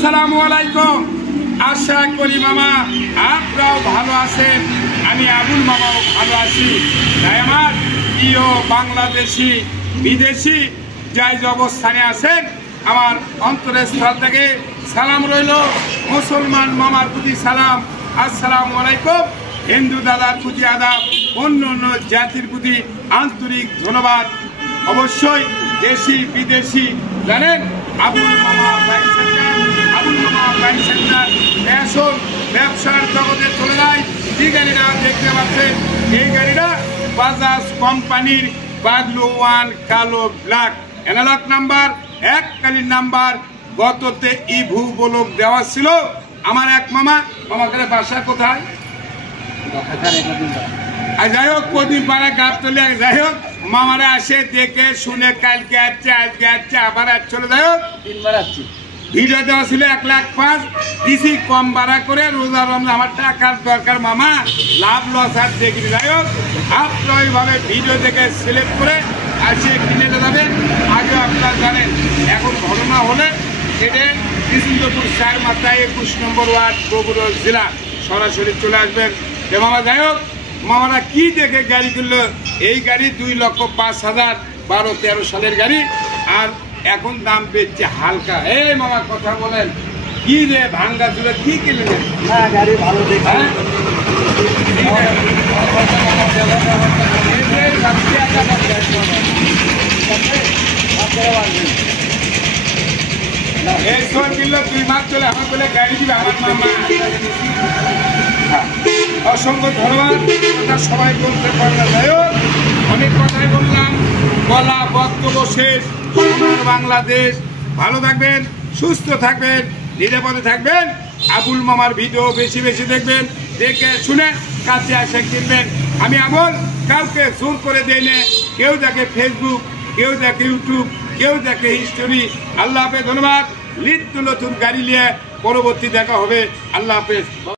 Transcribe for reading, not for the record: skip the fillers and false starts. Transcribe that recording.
আসসালামু আলাইকুম। আশা করি মামা আপনারাও ভালো আছেন, আমি আবুল মামাও ভালো আছি। তাই আমার প্রিয় বাংলাদেশি বিদেশি যাই যে অবস্থানে আছেন, আমার অন্তরের স্থল থেকে সালাম রইল। মুসলমান মামার প্রতি সালাম, আসসালামু আলাইকুম। হিন্দু দাদার প্রতি আদাব, অন্য অন্য জাতির প্রতি আন্তরিক ধন্যবাদ। অবশ্যই দেশি বিদেশি জানেন আবুল মামা বাইক সেন্টার, আবুল মামা বাইক সেন্টার ফ্যাশন ব্যবসার জগতে চলে যায়। যে গাড়িটা দেখতে পাচ্ছেন এই গাড়িটা বাজাজ কোম্পানির বাগলু ওয়ান কালো ব্ল্যাক অ্যানালগ নাম্বার, এককালীন নাম্বার। গততে ইভু বলক দেওয়া ছিল। আমার এক মামা, মামাকে বাসা কোথায়? যাই হোক কদিন পাড়া গাছ তুলে, যাই হোক মামারা আসে দেখে শুনে কালকে আসছে, আজকে আসছে, আবার চলে। যাই হোক 3 বার আসছি। ভিডিও দেওয়া ছিল 1,05,000 দিছি, কম ভাড়া করে। রোজা রমজান আমার টাকার দরকার মামা, লাভ লস আর দেখিনি। যাই হোক আপনারা ওইভাবে ভিডিও দেখে সিলেক্ট করে আসে কিনে যাবেন। আগে আপনারা জানেন এখন ঘটনা হলে এটা কৃষ্ণপুর 4 মাথায় 21 নম্বর ওয়ার্ড বগুড়া জেলা, সরাসরি চলে আসবেন। মামা যাই হোক মামারা কি দেখে গাড়ি কিনলো? এই গাড়ি 2,05,000 12-13 সালের গাড়ি, আর এখন দাম বেচছে হালকা। এই মামা কথা বলেন, কি রে ভাঙ্গা চুলে কি কিনলেন? না গাড়ি ভালো দেখে এই সব কিনলো 2 মাস চলে, আমার বলে গাড়ি দিবে আমার মামা। অসংখ্য ধন্যবাদ। কথা সবাই বলতে পারবে। যাই হোক অনেক কথাই বললাম, বলা বক্তব্য শেষ। সোনার বাংলাদেশ, ভালো থাকবেন, সুস্থ থাকবেন, নিরাপদে থাকবেন। আবুল মামার ভিডিও বেশি বেশি দেখবেন, দেখে শুনে কাছে আসে কিনবেন। আমি আবুল কাউকে জোর করে দেই না। কেউ দেখে ফেসবুক, কেউ দেখে ইউটিউব, কেউ দেখে হিস্টোরি। আল্লাহ হাফেজ, ধন্যবাদ। নিত্য নতুন গাড়ি নিয়ে পরবর্তী দেখা হবে। আল্লাহ হাফেজ।